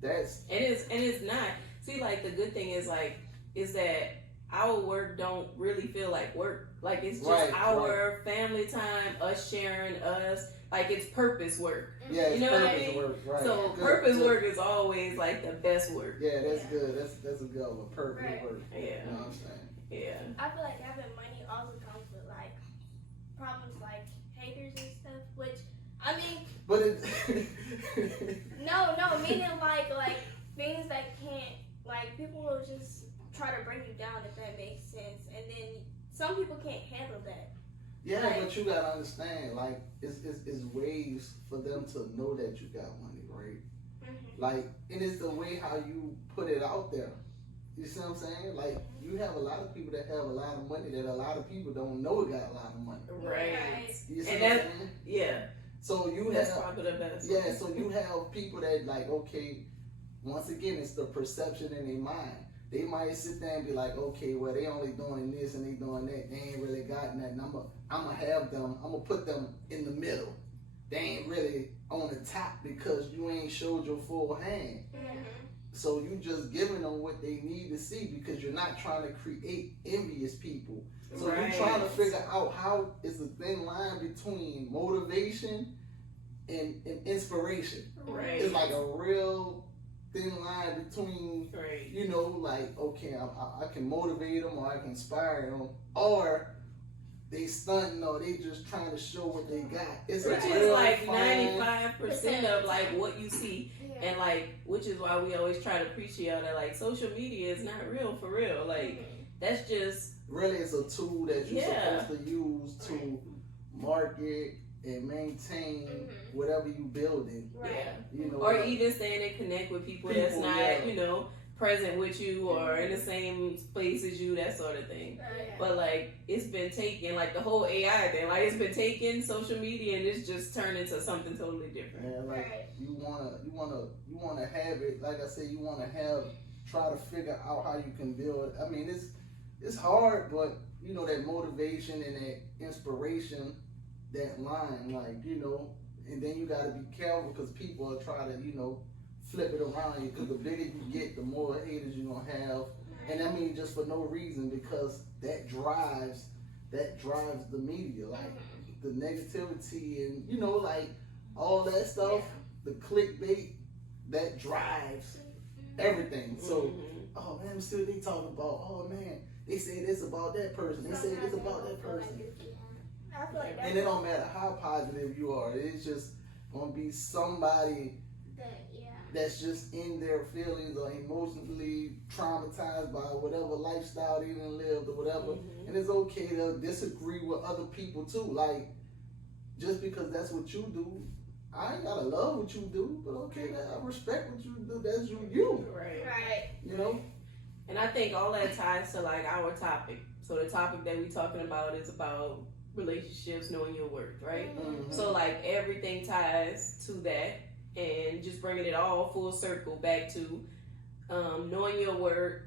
that's... And it's not. See, like, the good thing is, like, is that our work don't really feel like work. Like, it's just our family time, us sharing, us. Like, it's purpose work. Yeah, you know what I mean? Work, right. So good, purpose work is always like the best work. Yeah, that's good. That's a good one. Purpose work. Yeah. You know what I'm saying? Yeah. I feel like having money also comes with like problems like haters and stuff. Which I mean, but it no, meaning like things that can't, like, people will just try to bring you down, if that makes sense. And then some people can't handle that. Yeah, like, but you gotta understand, like, it's ways for them to know that you got money, right? Like, and it's the way how you put it out there. You see what I'm saying? Like, you have a lot of people that have a lot of money that a lot of people don't know got a lot of money. Right. You see and what I'm that, saying? yeah. So you That's have, probably the best. yeah, so you have people that, like, okay, once again, it's the perception in their mind. They might sit there and be like, okay, well, they only doing this and they doing that. They ain't really got nothing. I'm gonna have them, I'm gonna put them in the middle. They ain't really on the top because you ain't showed your full hand. So you just giving them what they need to see because you're not trying to create envious people. So you're trying to figure out how is the thin line between motivation and inspiration. Right. It's like a real thin line between, you know, like, okay, I can motivate them or I can inspire them, or they stunting or they just trying to show what they got. It's which is like 95% of like what you see, and like, which is why we always try to preach y'all that like social media is not real for real. Like, that's just really, it's a tool that you're supposed to use to market and maintain whatever you building. You know, or even stand and connect with people that's not, you know, present with you or in the same place as you, that sort of thing. But like, it's been taken, like the whole AI thing, like it's been taken social media and it's just turned into something totally different. Yeah, like you wanna have it, like I said, you wanna try to figure out how you can build. I mean, it's hard, but you know, that motivation and that inspiration, that line, like, you know, and then you gotta be careful because people will try to, you know, flip it around you, because the bigger you get, the more haters you're gonna have. And I mean, just for no reason, because that drives the media, like the negativity and, you know, like all that stuff, the clickbait, that drives everything. So, oh man, still they talking about, oh man, they say this about that person, they say this about that person. I feel like and it don't matter how positive you are, it's just gonna be somebody that's just in their feelings or emotionally traumatized by whatever lifestyle they done lived or whatever. And it's okay to disagree with other people too. Like, just because that's what you do, I ain't gotta love what you do, but okay, I respect what you do. That's you. Right. You know? And I think all that ties to like our topic. So the topic that we're talking about is about relationships, knowing your worth, right? So like everything ties to that. And just bringing it all full circle back to knowing your worth,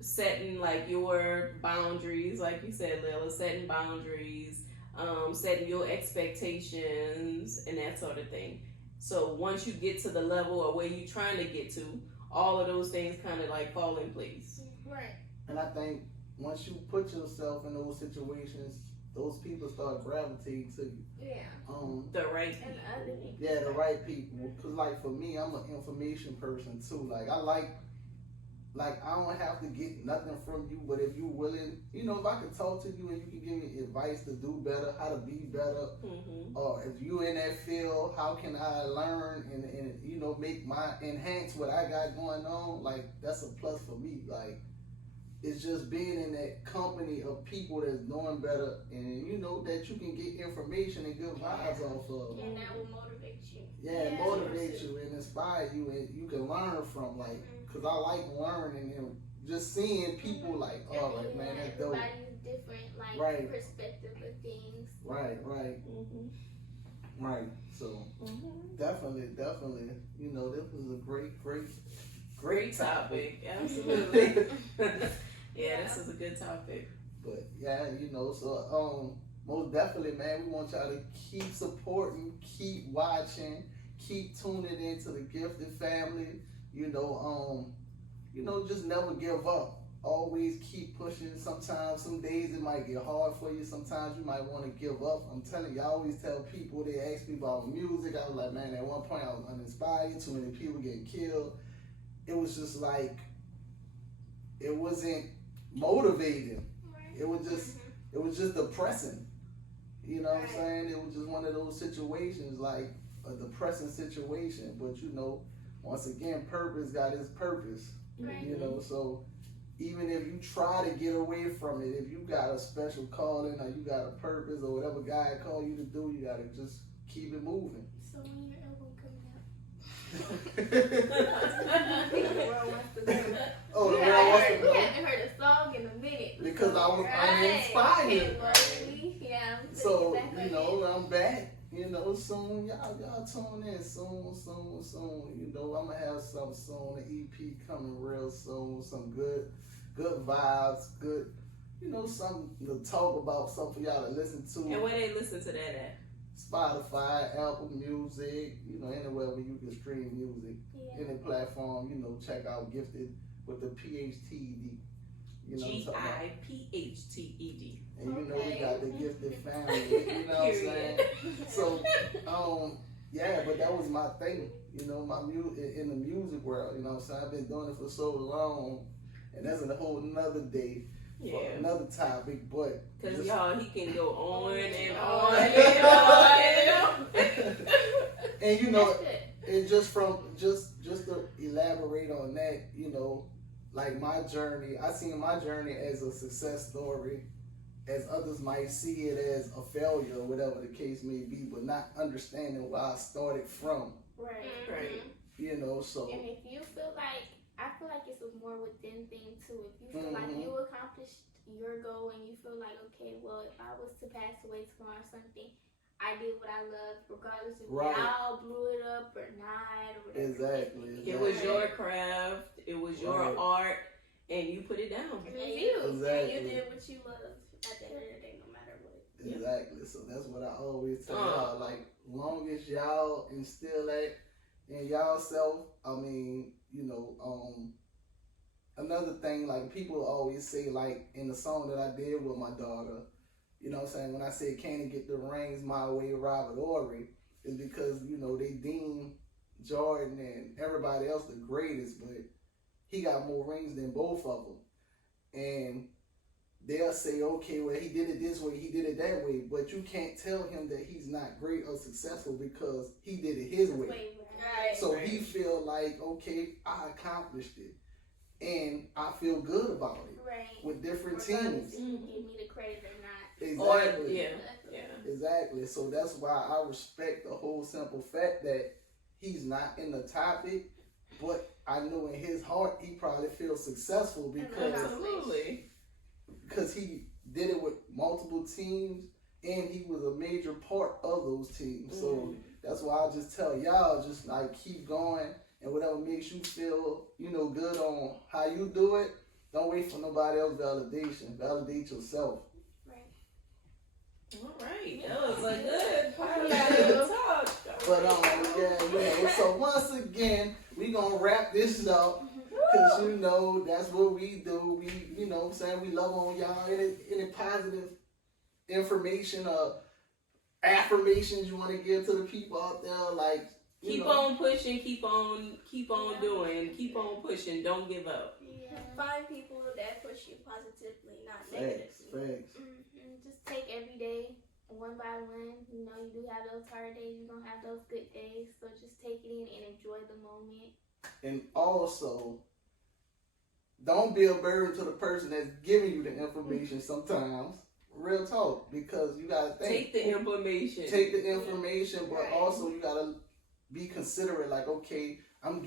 setting like your boundaries, like you said, Lila, setting boundaries, setting your expectations and that sort of thing. So once you get to the level or where you're trying to get to, all of those things kind of like fall in place. And I think once you put yourself in those situations, those people start gravitating to you. Yeah. The right And people. other people. Yeah, the right people. Cause like for me, I'm an information person too. Like I I don't have to get nothing from you, but if you willing, if I can talk to you and you can give me advice to do better, how to be better, or if you in that field, how can I learn and make enhance what I got going on? Like that's a plus for me. Like it's just being in that company of people that's doing better, and that you can get information and good vibes off of. And that will motivate you. Yeah, it motivates you and inspire you, and you can learn from because I like learning and just seeing people like, all right, man, that's dope. Everybody's different, Right. perspective of things. Right. So definitely, this was a great topic. Absolutely. Yeah, this is a good topic. But yeah, so most definitely, man, we want y'all to keep supporting, keep watching, keep tuning into the Giphted Family. Just never give up. Always keep pushing. Sometimes, some days it might get hard for you. Sometimes you might want to give up. I'm telling you, I always tell people, they ask me about music. I was like, man, at one point I was uninspired. Too many people getting killed. It was just like, it wasn't motivating. It was just depressing. You know what I'm saying? It was just one of those situations, like a depressing situation. But once again, purpose got its purpose. So even if you try to get away from it, if you got a special calling or you got a purpose or whatever God called you to do, you gotta just keep it moving. So when your album coming out? The world wants to know. Oh, the world wants to We know. haven't heard a song in a minute. Because I was uninspired. Yeah. So, I'm back. Soon, y'all tune in soon. I'm gonna have some soon, an EP coming real soon, some good vibes, good, something to talk about, something for y'all to listen to. And where they listen to that at? Spotify, Apple Music, anywhere where you can stream music. Yeah. Any platform, check out Giphted with the PHTED. Giphed. And we got the Giphted Family, you know what I'm saying? So, yeah, but that was my thing, my music in the music world, what I'm saying? I've been doing it for so long, and that's a whole nother day for another topic, but. Because y'all, he can go on and on and on and on. And and just to elaborate on that, like my journey, I seen my journey as a success story, as others might see it as a failure or whatever the case may be, but not understanding where I started from. Right. So. And if you feel like, I feel like it's a more within thing too. If you feel like you accomplished your goal and you feel like, okay, well, if I was to pass away tomorrow or something, I did what I loved, regardless if y'all blew it up or not, or whatever. Exactly. It was your craft, it was your art, and you put it down. And you. Exactly. And you did what you loved at the end of the day, no matter what. Exactly. So that's what I always tell y'all. Like, long as y'all instill that in y'all self, another thing, like people always say, like in the song that I did with my daughter, when I say can he get the rings my way, Robert Ory, is because, they deem Jordan and everybody else the greatest, but he got more rings than both of them. And they'll say, okay, well, he did it this way, he did it that way, but you can't tell him that he's not great or successful because he did it his way. So he feel like, okay, I accomplished it, and I feel good about it. With different teams. If you give me the credit or not. Exactly. Exactly. So that's why I respect the whole simple fact that he's not in the topic, but I know in his heart he probably feels successful because he did it with multiple teams and he was a major part of those teams. So that's why I just tell y'all, just like keep going, and whatever makes you feel, good on how you do it, don't wait for nobody else's validation. Validate yourself. All right, that was a good part of the talk. But so once again, we gonna wrap this up. Cause you know that's what we do. We, you know what I'm saying, we love on y'all. Any positive information or affirmations you want to give to the people out there, like keep on pushing, keep on doing, keep on pushing. Don't give up. Yeah. Find people that push you positively, not Facts. negatively. Just take every day one by one. You know, you do have those hard days. You're gonna have those good days. So just take it in and enjoy the moment. And also, don't be a burden to the person that's giving you the information sometimes. Real talk, because you gotta think. Take the information. Take the information, but Right. also you gotta be considerate. Like, okay, I'm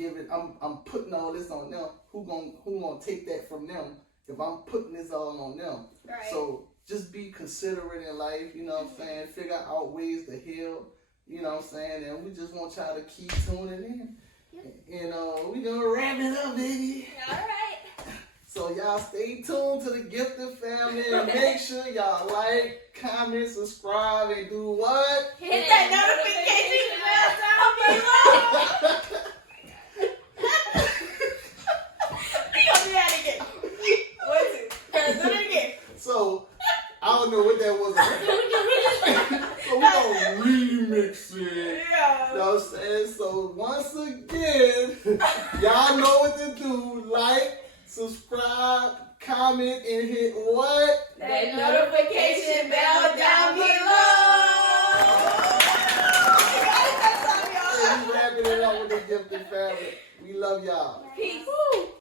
putting all this on them. Who gonna take that from them if I'm putting this all on them? Right. So just be considerate in life. You know what I'm saying? Figure out ways to heal. You know what I'm saying? And we just want y'all to keep tuning in. And we gonna wrap it up, baby. All right. So y'all stay tuned to the Giphted Family and make sure y'all like, comment, subscribe, and do what? Hit that notification bell down below. We gonna do that again. 1, 2. Do it again. So I don't know what that was. So we gonna remix it. Yeah. You know what I'm saying? So once again, y'all know what to do. Like, subscribe, comment, and hit what? That notification bell down below. And we wrapping it up with the Giphted Family. We love y'all. Peace. Woo.